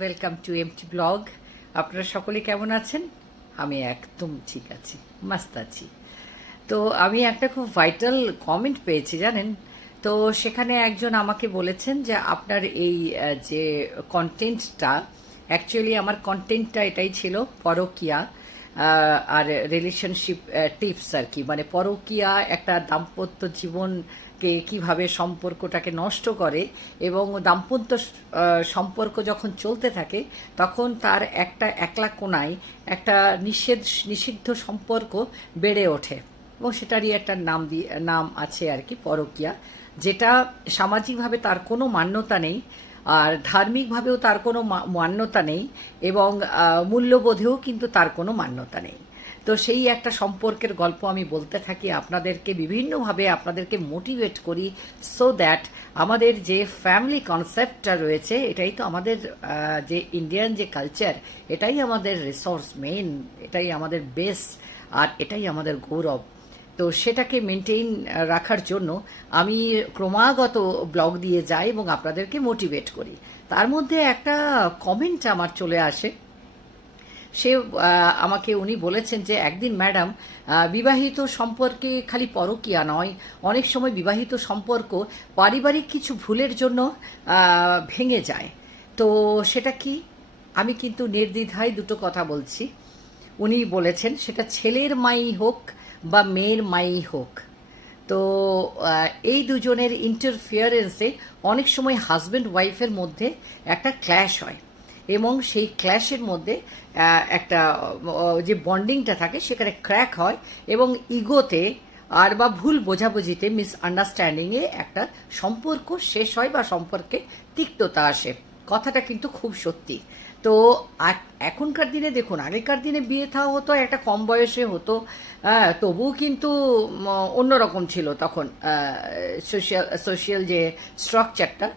Welcome to MT blog আপনারা সকলে কেমন আছেন? আমি একদম ঠিক আছি, মাস্ত আছি। তো আমি একটা খুব ভাইটাল কমেন্ট পেয়েছি, জানেন? তো সেখানে একজন আমাকে বলেছেন যে আপনার এই যে কন্টেন্টটা অ্যাকচুয়ালি আমার কন্টেন্টটা এটাই ছিল পরকিয়া আর রিলেশনশিপ টিপস আর কি। মানে পরকিয়া একটা দাম্পত্য জীবনকে কীভাবে সম্পর্কটাকে নষ্ট করে এবং দাম্পত্য সম্পর্ক যখন চলতে থাকে, তখন তার একটা একলা কোনায় একটা নিষেধ, নিষিদ্ধ সম্পর্ক বেড়ে ওঠে। এবং সেটারই একটা নাম দিয়ে নাম আছে আর কি, পরকিয়া, যেটা সামাজিকভাবে তার কোনো মান্যতা নেই, আর ধার্মিকভাবেও তার কোনো মান্যতা নেই এবং মূল্যবোধেও কিন্তু তার কোনো মান্যতা নেই। তো সেই একটা সম্পর্কের গল্প আমি বলতে থাকি আপনাদেরকে বিভিন্নভাবে আপনাদেরকে মোটিভেট করি সো দ্যাট আমাদের যে ফ্যামিলি কনসেপ্টটা রয়েছে, এটাই তো আমাদের যে ইন্ডিয়ান যে কালচার এটাই আমাদের রিসোর্স মেইন এটাই আমাদের বেস আর এটাই আমাদের গৌরব। তো সেটাকে মেনটেইন রাখার জন্য আমি ক্রমাগত ব্লগ দিয়ে যাই এবং আপনাদেরকে মোটিভেট করি। তার মধ্যে একটা কমেন্ট আমার চলে আসে। সে আমাকে উনি বলেছেন যে একদিন ম্যাডাম বিবাহিত সম্পর্কে খালি পরকিয়া নয়, অনেক সময় বিবাহিত সম্পর্ক পারিবারিক কিছু ভুলের জন্য ভেঙে যায়। তো সেটা কি? আমি কিন্তু নির্দ্বিধায় দুটো কথা বলছি। উনি বলেছেন সেটা ছেলের মাই হোক বা মেয়ের মাই হোক। তো এই দুজনের ইন্টারফিয়ারেন্সে অনেক সময় হাজব্যান্ড ওয়াইফের মধ্যে একটা ক্ল্যাশ হয়। এবং সেই ক্ল্যাশের মধ্যে একটা যে বন্ডিংটা থাকে সেখানে ক্র্যাক হয় এবং ইগোতে আর বা ভুল বোঝাবুঝিতে মিস আন্ডারস্ট্যান্ডিংয়ে একটা সম্পর্ক শেষ হয় বা সম্পর্কে তিক্ততা আসে। কথাটা কিন্তু খুব সত্যি। তো এখনকার দিনে দেখুন আগেকার দিনে বিয়ে থা হতো একটা কম বয়সে হতো হ্যাঁ, তবুও কিন্তু অন্যরকম ছিল তখন সোশ্যাল সোশ্যাল যে স্ট্রাকচারটা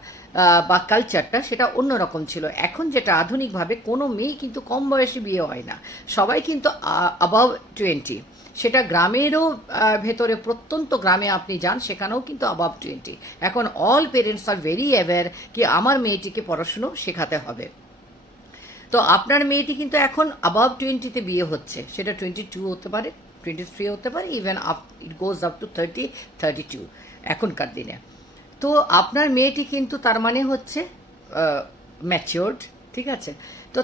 বা কালচারটা সেটা অন্যরকম ছিল। এখন যেটা আধুনিকভাবে কোনো মেয়ে কিন্তু কম বয়সে বিয়ে হয় না। সবাই কিন্তু অ্যাবাভ টোয়েন্টি সেটা গ্রামেরও ভেতরে প্রত্যন্ত গ্রামে আপনি যান সেখানেও কিন্তু অ্যাবাভ টোয়েন্টি এখন all parents are very aware কি আমার মেয়েটিকে পড়াশুনো শেখাতে হবে। তো আপনার মেয়েটি কিন্তু এখন অ্যাবাভ টোয়েন্টিতে বিয়ে হচ্ছে। সেটা টোয়েন্টি টু হতে পারে টোয়েন্টি থ্রি হতে পারে even up it goes up to thirty thirty two এখনকার দিনে। তো আপনার মেয়েটি কিন্তু তার মানে হচ্ছে ম্যাচিওর্ড ঠিক আছে? তো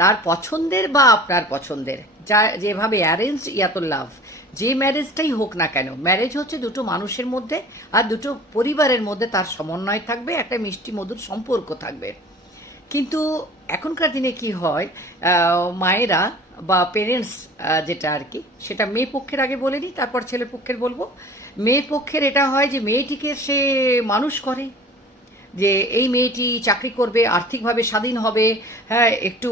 তার পছন্দের বা আপনার পছন্দের, যা, যেভাবে অ্যারেঞ্জ ইয়াত লাভ, যে ম্যারেজটাই হোক না কেন ম্যারেজ হচ্ছে দুটো মানুষের মধ্যে আর দুটো পরিবারের মধ্যে তার সমন্বয় থাকবে, একটা মিষ্টি মধুর সম্পর্ক থাকবে। কিন্তু এখনকার দিনে কি হয় মায়েরা বা পেরেন্টস যেটা আর কি, সেটা মেয়ে পক্ষের আগে বলে নিই তারপর ছেলে পক্ষের বলব। মেয়ে পক্ষের এটা হয় যে মেয়েটিকে সে মানুষ করে, যে এই মেয়েটি চাকরি করবে, আর্থিকভাবে স্বাধীন হবে হ্যাঁ একটু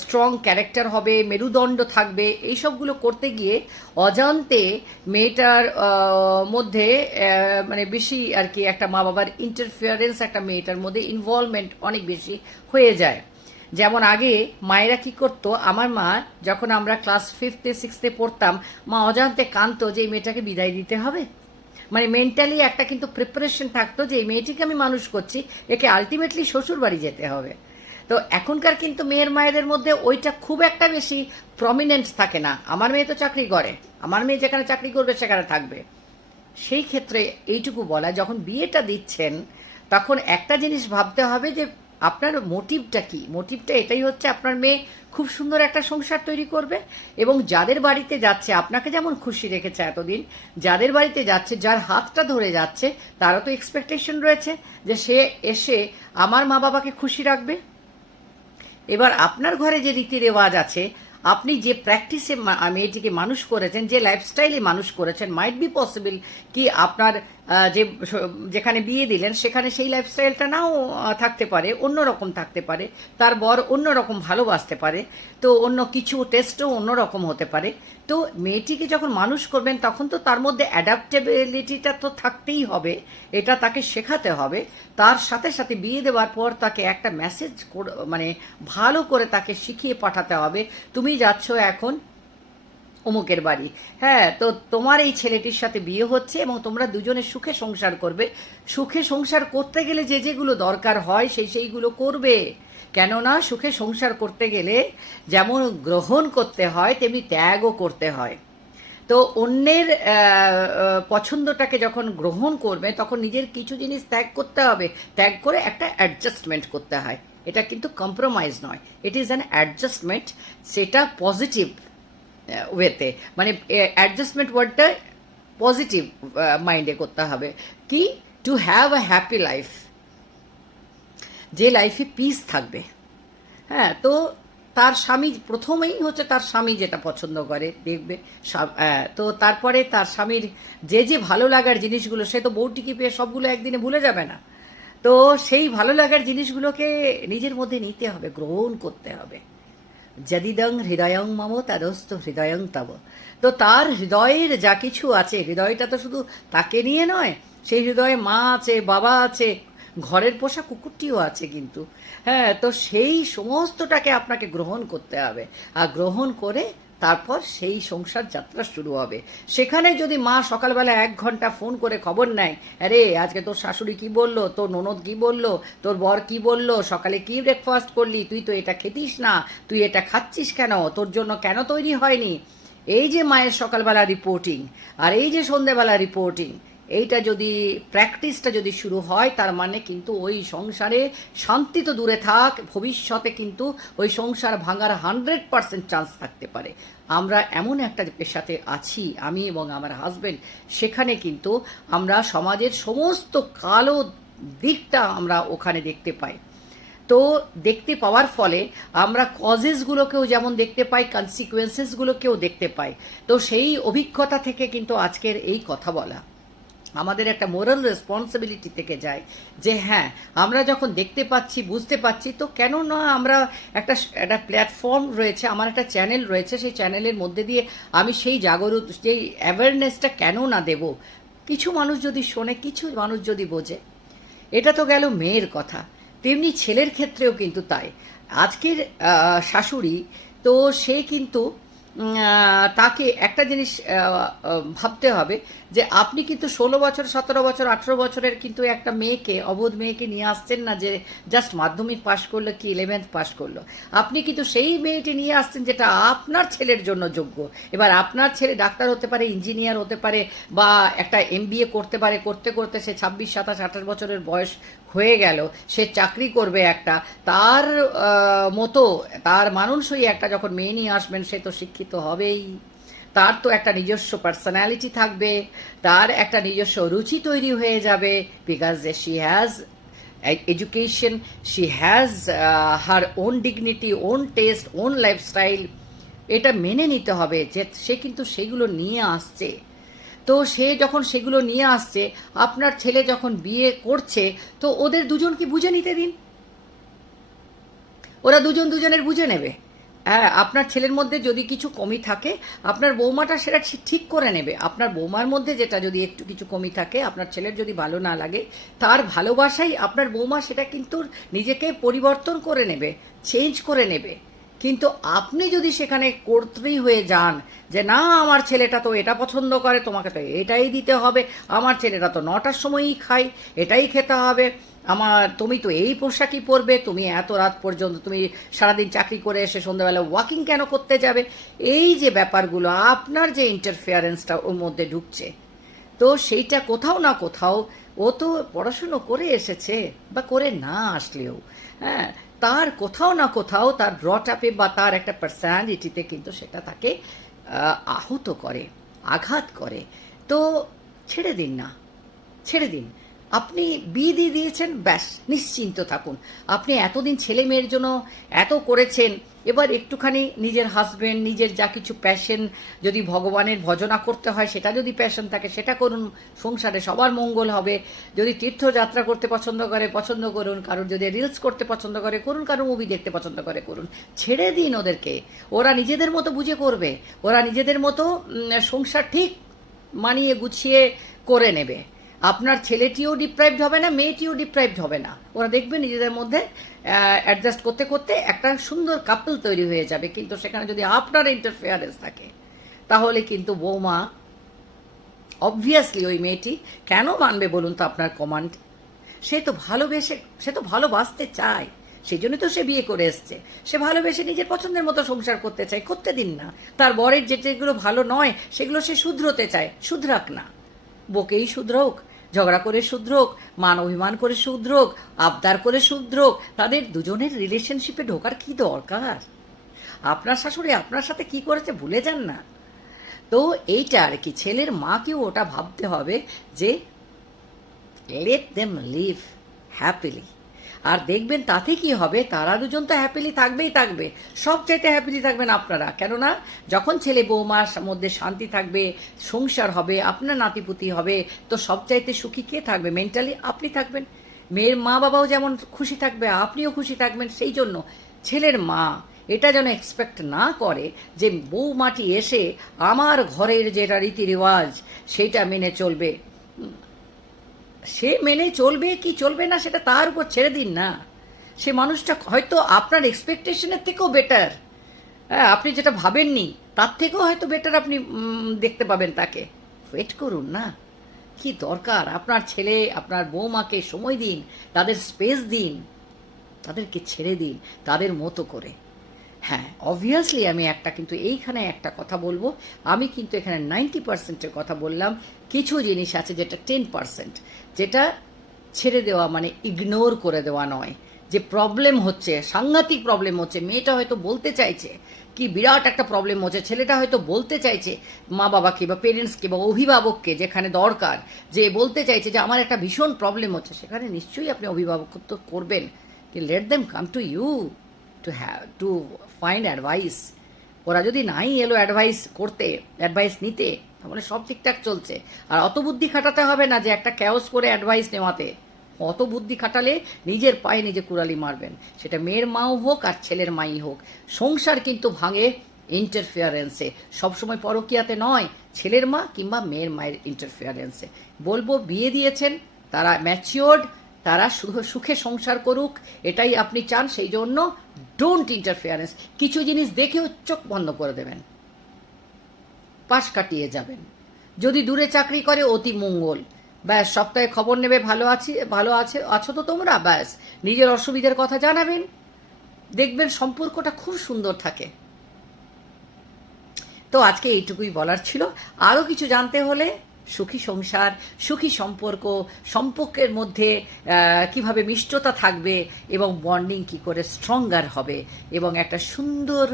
স্ট্রং ক্যারেক্টার হবে, মেরুদণ্ড থাকবে এই সবগুলো করতে গিয়ে অজান্তে মেয়েটার মধ্যে মানে বেশি আর কি একটা মা বাবার ইন্টারফিয়ারেন্স একটা মেয়েটার মধ্যে ইনভলভমেন্ট অনেক বেশি হয়ে যায়। যেমন আগে মায়েরা কি করতো, আমার মা যখন আমরা ক্লাস ফিফথে সিক্সথে পড়তাম, মা অজান্তে কানতো যে এই মেয়েটাকে বিদায় দিতে হবে। মানে মেন্টালি একটা কিন্তু প্রিপারেশন থাকতো যে এই মেয়েটিকে আমি মানুষ করছি, একে আলটিমেটলি শ্বশুর বাড়ি যেতে হবে। তো এখনকার কিন্তু মেয়ের মায়েদের মধ্যে ওইটা খুব একটা বেশি প্রমিনেন্ট থাকে না। আমার মেয়ে তো চাকরি করে, আমার মেয়ে যেখানে চাকরি করবে সেখানে থাকবে। সেই ক্ষেত্রে এইটুকু বলা, যখন বিয়েটা দিচ্ছেন, তখন একটা জিনিস ভাবতে হবে যে আপনার মোটিভটা কি? মোটিভটা এটাই হচ্ছে আপনার মেয়ে খুব সুন্দর একটা সংসার তৈরি করবে এবং যাদের বাড়িতে যাচ্ছে, আপনাকে যেমন খুশি রেখেছে এতদিন, যাদের বাড়িতে যাচ্ছে, যার হাতটা ধরে যাচ্ছে, তারও তো এক্সপেকটেশন রয়েছে যে সে এসে আমার মা বাবাকে খুশি রাখবে। এবার আপনার ঘরে যে রীতি রেওয়াজ আছে, আপনি যে প্র্যাকটিসে মেয়েটিকে মানুষ করেছেন, যে লাইফস্টাইলে মানুষ করেছেন মাইট বি পসিবল কি আপনার যে যেখানে বিয়ে দিলেন, সেখানে সেই লাইফস্টাইলটা নাও থাকতে পারে অন্য রকম থাকতে পারে, তার বর অন্য রকম ভালোবাসতে পারে, তো অন্য কিছু টেস্টও অন্য রকম হতে পারে। তো মেয়েটিকে যখন মানুষ করবেন, তখন তো তার মধ্যে অ্যাডাপ্টেবিলিটিটা তো থাকতেই হবে, এটা তাকে শেখাতে হবে। তার সাথে সাথে বিয়ে দেওয়ার পর তাকে একটা মেসেজ মানে ভালো করে তাকে শিখিয়ে পাঠাতে হবে, তুমি যাচ্ছ এখন অমুকের বাড়ি। হ্যাঁ তো তোমার এই ছেলেটির সাথে বিয়ে হচ্ছে এবং তোমরা দুজনে সুখে সংসার করবে। সুখে সংসার করতে গেলে যে যেগুলো দরকার হয় সেই সেইগুলো করবে। কেননা সুখে সংসার করতে গেলে যেমন গ্রহণ করতে হয়, তেমনি ত্যাগও করতে হয়। তো অন্যের পছন্দটাকে যখন গ্রহণ করবে, তখন নিজের কিছু জিনিস ত্যাগ করতে হবে। ত্যাগ করে একটা অ্যাডজাস্টমেন্ট করতে হয়। এটা কিন্তু কম্প্রোমাইজ নয়। ইট ইজ অ্যান অ্যাডজাস্টমেন্ট সেটা পজিটিভ ওয়েতে। মানে অ্যাডজাস্টমেন্ট ওয়ার্ডটা পজিটিভ মাইন্ডে করতে হবে। কি? To have a happy life যে লাইফে পিস থাকবে। হ্যাঁ তো তার স্বামী প্রথমেই হচ্ছে তার স্বামী যেটা পছন্দ করে, দেখবে। তো তারপরে তার স্বামীর যে যে ভালো লাগার জিনিসগুলো, সে তো বউটিকে পেয়ে সবগুলো একদিনে ভুলে যাবে না? তো সেই ভালো লাগার জিনিসগুলোকে নিজের মধ্যে নিতে হবে, গ্রহণ করতে হবে। যদিদং হৃদয়ং মম তদস্ত হৃদয়ং তব। তো তার হৃদয়ের যা কিছু আছে, হৃদয়টা তো শুধু তাকে নিয়ে নয়, সেই হৃদয়ে মা আছে, বাবা আছে, ঘরের পোষা কুকুরটিও আছে কিন্তু। হ্যাঁ তো সেই সমস্তটাকে আপনাকে গ্রহণ করতে হবে। আর গ্রহণ করে তারপর সেই সংসার যাত্রা শুরু হবে। সেখানে যদি মা সকালবেলা এক ঘণ্টা ফোন করে খবর নেয়, আরে, আজকে তোর শাশুড়ি কি বলল? তোর ননদ কি বলল? তোর বর কি বলল? সকালে কি ব্রেকফাস্ট করলি? তুই তো এটা খেতিস না। তুই এটা খাচ্ছিস কেন? তোর জন্য কেন তৈরি হয়নি? এই যে মায়ের সকালবেলা রিপোর্টিং আর এই যে সন্ধেবেলা রিপোর্টিং এইটা যদি প্র্যাকটিসটা যদি শুরু হয়, তার মানে কিন্তু ওই সংসারে শান্তি তো দূরে থাক, ভবিষ্যতে কিন্তু ওই সংসার ভাঙার হান্ড্রেড পার্সেন্ট চান্স থাকতে পারে। আমরা এমন একটা পেশাতে আছি, আমি এবং আমার হাজবেন্ড সেখানে কিন্তু আমরা সমাজের সমস্ত কালো দিকটা আমরা ওখানে দেখতে পাই। তো দেখতে পাওয়ার ফলে আমরা কজেসগুলোকেও যেমন দেখতে পাই কনসিকুয়েন্সেসগুলোকেও দেখতে পাই। তো সেই অভিজ্ঞতা থেকে কিন্তু আজকের এই কথা বলা। আমাদের একটা মোরাল রেসপন্সিবিলিটি থেকে যায় যে হ্যাঁ আমরা যখন দেখতে পাচ্ছি, বুঝতে পাচ্ছি, তো কেন না আমরা একটা একটা প্ল্যাটফর্ম রয়েছে, আমার একটা চ্যানেল রয়েছে, সেই চ্যানেলের মধ্যে দিয়ে আমি সেই জাগরুক সেই অ্যাওয়ারনেসটা কেন না দেব? কিছু মানুষ যদি শোনে, কিছু মানুষ যদি বোঝে, এটা তো গেল মেয়ের কথা। তেমনি ছেলের ক্ষেত্রেও কিন্তু তাই। আজকের শাশুড়ি, তো সে কিন্তু তাকে একটা জিনিস ভাবতে হবে যে আপনি কিন্তু ষোলো বছর, সতেরো বছর, আঠেরো বছরের কিন্তু একটা মেয়েকে, অবোধ মেয়েকে নিয়ে আসছেন না যে জাস্ট মাধ্যমিক পাশ করল কি ইলেভেন্থ পাশ করল। আপনি কিন্তু সেই মেয়েটি নিয়ে আসছেন যেটা আপনার ছেলের জন্য যোগ্য। এবার আপনার ছেলে ডাক্তার হতে পারে ইঞ্জিনিয়ার হতে পারে বা একটা এমবিএ করতে পারে, করতে করতে সে ছাব্বিশ, সাতাশ, আঠাশ বছরের বয়স হয়ে গেল, সে চাকরি করবে একটা, তার মতো, তার মানুষই একটা যখন মেয়ে নিয়ে আসবেন সে তো শিক্ষিত হবেই। তার তো একটা নিজস্ব পার্সোনালিটি থাকবে, তার একটা নিজস্ব রুচি তৈরি হয়ে যাবে because she has education she has her own dignity own taste own lifestyle এটা মেনে নিতে হবে যে সে কিন্তু সেগুলো নিয়ে আসছে। তো সে যখন সেগুলো নিয়ে আসছে, আপনার ছেলে যখন বিয়ে করছে, তো ওদের দুজনকে বুঝে নিতে দিন। ওরা দুজন দুজনের বুঝে নেবে। হ্যাঁ আপনার ছেলের মধ্যে যদি কিছু কমি থাকে, আপনার বৌমাটা সেটা ঠিক- করে নেবে। আপনার বৌমার মধ্যে যেটা যদি একটু কিছু কমি থাকে, আপনার ছেলের যদি ভালো না লাগে, তার ভালোবাসাই আপনার বৌমা সেটা কিন্তু নিজেকে পরিবর্তন করে নেবে চেঞ্জ করে নেবে। কিন্তু আপনি যদি সেখানে কর্তৃ হয়ে যান যে, না, আমার ছেলেটা তো এটা পছন্দ করে, তোমাকে তো এটাই দিতে হবে। আমার ছেলেটা তো নটার সময়ই খায়, এটাই খেতে হবে। আমার, তুমি তো এই পোশাকই পরবে, তুমি এত রাত পর্যন্ত, তুমি সারাদিন চাকরি করে এসে সন্ধ্যাবেলা ওয়াকিং কেন করতে যাবে? এই যে ব্যাপারগুলো, আপনার যে ইন্টারফিয়ারেন্সটা ওর মধ্যে ঢুকছে, তো সেইটা কোথাও না কোথাও ও তো পড়াশুনো করে এসেছে, বা করে না আসলেও হ্যাঁ? তার কোথাও না কোথাও তার ব্রট আপে বা তার একটা পার্সোনালিটিতে কিন্তু সেটা তাকে আহত করে, আঘাত করে। তো ছেড়ে দিন না, ছেড়ে দিন। আপনি দিয়ে দিয়েছেন, ব্যাস, নিশ্চিন্ত থাকুন। আপনি এতদিন ছেলে মেয়ের জন্য এত করেছেন, এবার একটুখানি নিজের হাজবেন্ড নিজের যা কিছু প্যাশন যদি ভগবানের ভজনা করতে হয়, সেটা যদি প্যাশন থাকে, সেটা করুন। সংসারে সবার মঙ্গল হবে। যদি তীর্থযাত্রা করতে পছন্দ করে, পছন্দ করুন। কারোর যদি রিলস করতে পছন্দ করে, করুন। কারও মুভি দেখতে পছন্দ করে, করুন। ছেড়ে দিন ওদেরকে। ওরা নিজেদের মতো বুঝে করবে। ওরা নিজেদের মতো সংসার ঠিক মানিয়ে গুছিয়ে করে নেবে। আপনার ছেলেটিও ডিপ্রাইভড হবে না, মেয়েটিও ডিপ্রাইভড হবে না। ওরা দেখবে নিজেদের মধ্যে অ্যাডজাস্ট করতে করতে একটা সুন্দর কাপল তৈরি হয়ে যাবে। কিন্তু সেখানে যদি আপনার ইন্টারফেয়ারেন্স থাকে, তাহলে কিন্তু বৌমা অবভিয়াসলি ওই মেয়েটি কেন মানবে বলুন তো আপনার কমান্ড সে তো ভালোবেসে, সে তো ভালোবাসতে চায়। সেই জন্য তো সে বিয়ে করে এসছে। সে ভালোবেসে নিজের পছন্দের মতো সংসার করতে চায়, করতে দিন না। তার বরের যেগুলো ভালো নয়, সেগুলো সে শুধরোতে চায়, শুধরাক না। বকেই শুধরোক ঝগড়া করে শুধরোক, মান অভিমান করে শুধরোক, আবদার করে শুধরোক, তাদের দুজনের রিলেশনশিপে ঢোকার কি দরকার? আপনার শাশুড়ি আপনার সাথে কি করেছে ভুলে যান না। তো এইটা আর কি, ছেলের মাকেও ওটা ভাবতে হবে যে লেট দেম লিভ হ্যাপিলি আর দেখবেন তাতে কি হবে? তারা দুজন তো হ্যাপিলি থাকবেই থাকবে। সব চাইতে হ্যাপিলি থাকবেন আপনারা। কেননা, যখন ছেলে বৌমার মধ্যে শান্তি থাকবে, সংসার হবে, আপনার নাতিপুতি হবে, তো সব চাইতে সুখী কে থাকবে? মেন্টালি আপনি থাকবেন। মেয়ের মা বাবাও যেমন খুশি থাকবে, আপনিও খুশি থাকবেন। সেই জন্য ছেলের মা, এটা যেন এক্সপেক্ট না করে যে বৌমাটি এসে আমার ঘরের যেটা রীতি রেওয়াজ সেইটা মেনে চলবে। সে মেনে চলবে কি চলবে না সেটা তার উপর ছেড়ে দিন না। সে মানুষটা হয়তো আপনার এক্সপেকটেশনের থেকেও বেটার হ্যাঁ আপনি যেটা ভাবেননি, তার থেকেও হয়তো বেটার আপনি দেখতে পাবেন তাকে। ওয়েট করুন না। কি দরকার? আপনার ছেলে, আপনার বৌমাকে সময় দিন, তাদের স্পেস দিন, তাদেরকে ছেড়ে দিন, তাদের মতো করে। হ্যাঁ অবভিয়াসলি আমি একটা কিন্তু এইখানে একটা কথা বলব। আমি কিন্তু এখানে নাইনটি পার্সেন্টের কথা বললাম। কিছু জিনিস আছে যেটা টেন পার্সেন্ট যেটা ছেড়ে দেওয়া মানে ইগনোর করে দেওয়া নয়। যে প্রবলেম হচ্ছে, সাংঘাতিক প্রবলেম হচ্ছে, মেয়েটা হয়তো বলতে চাইছে কি বিরাট একটা প্রবলেম হচ্ছে, ছেলেটা হয়তো বলতে চাইছে মা বাবাকে বা পেরেন্টসকে বা অভিভাবককে যেখানে দরকার, যে বলতে চাইছে যে আমার একটা ভীষণ প্রবলেম হচ্ছে, সেখানে নিশ্চয়ই আপনি অভিভাবকত্ব করবেন। Let them come to you to have to find advice ওরা যদি নাই এলো অ্যাডভাইস করতে অ্যাডভাইস নিতে, তাহলে সব ঠিকঠাক চলছে। আর অত বুদ্ধি খাটাতে হবে না যে একটা ক্যাওস করে অ্যাডভাইস নেওয়াতে। অত বুদ্ধি খাটালে নিজের পায়ে নিজে কুড়ালি মারবেন। সেটা মেয়ের মাও হোক আর ছেলের মাই হোক। সংসার কিন্তু ভাঙে ইন্টারফিয়ারেন্সে সবসময় পরকিয়াতে নয়, ছেলের মা কিংবা মেয়ের মায়ের ইন্টারফিয়ারেন্সে বলব, বিয়ে দিয়েছেন, তারা ম্যাচিওর্ড তারা সুখে সংসার করুক, এটাই আপনি চান, সেই জন্য ডোন্ট ইন্টারফিয়ারেন্স কিছু জিনিস দেখেও চোখ বন্ধ করে দেবেন। পাশ কাটিয়ে যাবেন। যদি দূরে চাকরি করে, অতি মঙ্গল। ব্যাস, সপ্তাহে খবর নেবে, ভালো আছি, ভালো আছে, আছো তো তোমরা? ব্যাস, নিজের অসুবিধার কথা জানাবেন। দেখবেন সম্পর্কটা খুব সুন্দর থাকে। তো আজকে এইটুকুই বলার ছিল। আরও কিছু জানতে হলে সুখী সংসার, সুখী সম্পর্ক, সম্পর্কের মধ্যে কীভাবে মিষ্টতা থাকবে এবং বন্ডিং কি করে স্ট্রঙ্গার হবে এবং একটা সুন্দর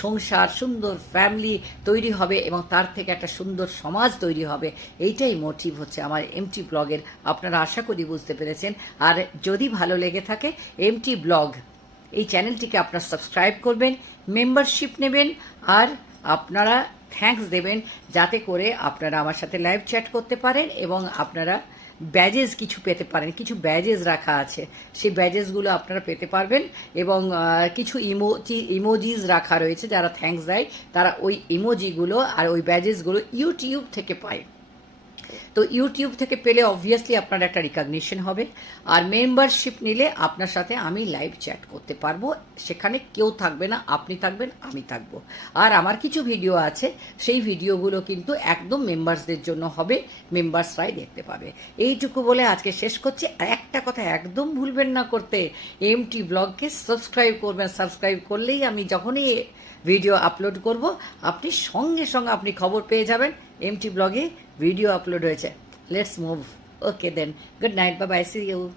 সংসার, সুন্দর ফ্যামিলি তৈরি হবে এবং তার থেকে একটা সুন্দর সমাজ তৈরি হবে। এইটাই মোটিভ হচ্ছে আমার এমটি ব্লগের আপনারা আশা করি বুঝতে পেরেছেন। আর যদি ভালো লেগে থাকে এমটি ব্লগ এই চ্যানেলটিকে আপনারা সাবস্ক্রাইব করবেন মেম্বারশিপ নেবেন, আর আপনারা থ্যাঙ্কস দেবেন যাতে করে আপনারা আমার সাথে লাইভ চ্যাট করতে পারেন এবং আপনারা ব্যাজেস কিছু পেতে পারেন, কিছু ব্যাজেস রাখা আছে। সেই ব্যাজেসগুলো আপনারা পেতে পারবেন এবং কিছু ইমোজি ইমোজিস রাখা রয়েছে যারা থ্যাঙ্কস দেয়, তারা ওই ইমোজিগুলো আর ওই ব্যাজেসগুলো ইউটিউব থেকে পায়। তো ইউটিউব থেকে পেলে অবভিয়াসলি আপনার একটা রিকগনিশন হবে। আর মেম্বারশিপ নিলে আপনার সাথে আমি লাইভ চ্যাট করতে পারব। সেখানে কেউ থাকবে না, আপনি থাকবেন, আমি থাকব। আর আমার কিছু ভিডিও আছে, সেই ভিডিওগুলো কিন্তু একদম মেম্বার্সদের জন্য হবে মেম্বার্সরাই দেখতে পাবে। এইটুকু বলে আজকে শেষ করছি। আর একটা কথা একদম ভুলবেন না করতে এমটি ব্লগকে সাবস্ক্রাইব করবেন। সাবস্ক্রাইব করলেই আমি যখনই ভিডিও আপলোড করব, আপনি সঙ্গে সঙ্গে আপনি খবর পেয়ে যাবেন এমটি ব্লগে video upload let's move. Okay then. Good night. Bye bye see you.